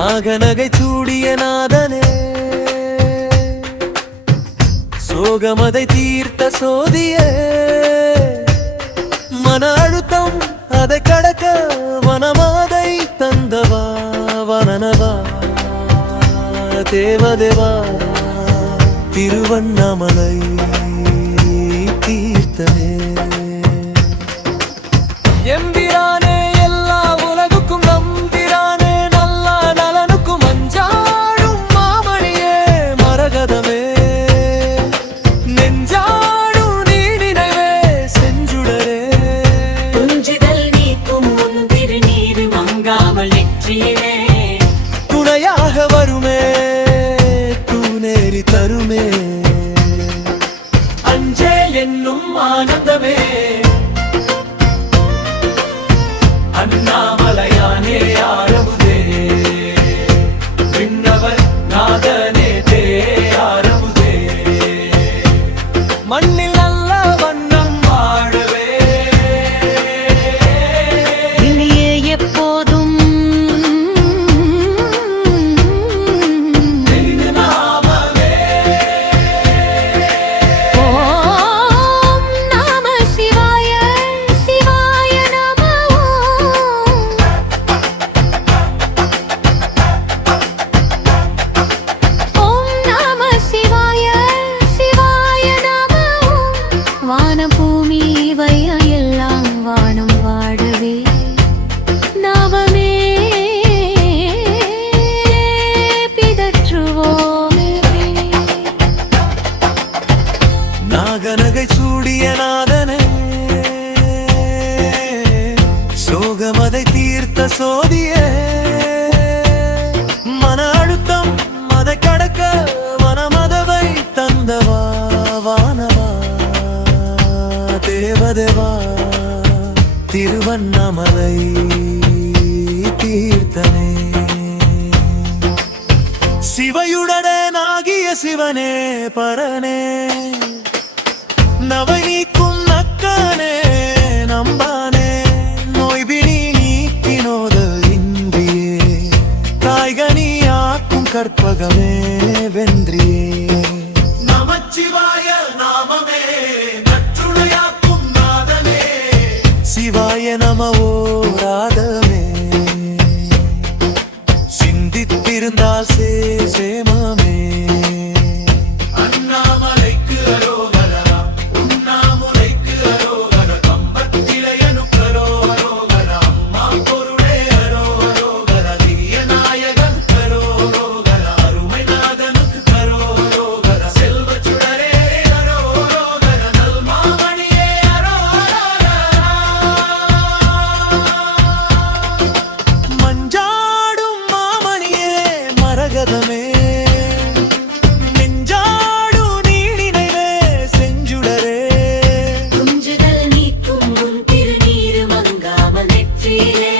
நாகநகை சூடிய நாதனே, சோகமதை தீர்த்த சோதியே, மன அழுத்தம் அதை கடக்க வனமாதை தந்தவா, வனனவா தேவதேவா, திருவண்ணாமலை தீர்த்தனே. எம்பிரானே எல்லா உலகுக்கும் நம்பிரானே, நல்லா நலனுக்கும் அஞ்சாடும் மாமணியே மரகதமே, நெஞ்சாடும் நீ நினைவே செஞ்சுடரே. துஞ்சிதல் நீக்கும் உன் திருநீர் மங்காமல் நெற்றியிலே துணையாக வருமே தூநேறி தருமே, அஞ்சே என்னும் ஆனந்தமே. அண்ணாமலையானே ஆரமுதே, விண்ணவர் நாதனே தே ஆரமுதே, மண்ணில் நல்ல வண்ணம் வாழவே. இனியே எப்போதும் நாமமே ஓம் நம சிவாய, சிவாய நம ஓம் நம சிவாய, சிவாய நம. வானம் பூமி வையா எல்லாம் வானம் வாழவே நாமமே பிதற்றுவோமே. நாகநகை சூடிய நாதனே, சோகமதை தீர்த்த சோதியே, மன அழுத்தம் அதை கடக்க வனமதவை தந்தவா, வானவா தேவதேவா, திருவண்ணாமலை தீர்த்தனே. சிவையுடனாகிய சிவனே பரனே, நவை நீக்கும் நக்கானே நம்பானே, நோய்பிணி நீக்கினோத இன்றியே, காய்கனியாக்கும் கற்பகமே வென்றியே. நமச்சிவாய நாமமே நற்றுணையாக்கும் நாதனே, சிவாய நமவோ ராதமே, சிந்தித்திருந்தால் சேமமே. அண்ணாமலைக்கு அரோகரா, உண்ணாமுலைக்கு அரோகரா, கம்பத்திலையனுக்கு அரோகரா, அம்மா பொருளே அரோகரா, திவ்ய நாயகன் அரோகரா, அருமை நாதனுக்கு அரோகரா, செல்வ சுடரே அரோகரா, நல் மாமணியே அரோகரா. மஞ்சாடும் மாமணியே மரகதமே, நெஞ்சாடும் நீ நினைவே செஞ்சுடரே. துஞ்சுதல் நீக்கும் உன் திருநீர் மங்காமல் நெற்றியிலே